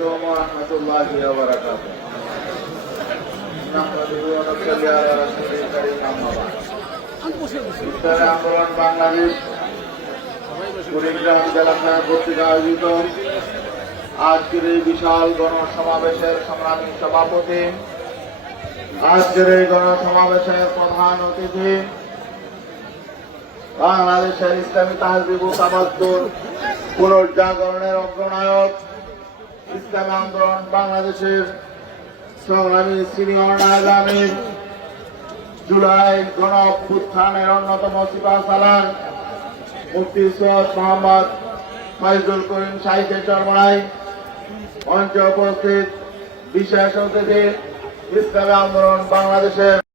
عليكم ورحمة الله وبركاته. نحمده ونصلي على رسوله الكريم أما بعد. ইসলামী আন্দোলন বাংলাদেশ কুড়িগ্রাম জেলা শাখা কর্তৃক আয়োজিত আজকের এই বিশাল গণসমাবেশের সংগ্রামী সভাপতি, আজকের এই গণসমাবেশের প্রধান অতিথি, বাংলাদেশের ইসলামী তাহজিব ও তামাদ্দুন পুনর্জাগরণের অগ্রনায়ক, ইসলামী আন্দোলন বাংলাদেশের সংগ্রামী সিনিয়র নায়েব আমির, জুলাই গণ অভ্যুত্থানের অন্যতম সিপাহসালার মুফতি সৈয়দ মোহাম্মদ ফয়জুল করিম সাহিত্যের চরমরাই, মঞ্চে উপস্থিত বিশেষ অতিথি, ইসলামী আন্দোলন বাংলাদেশের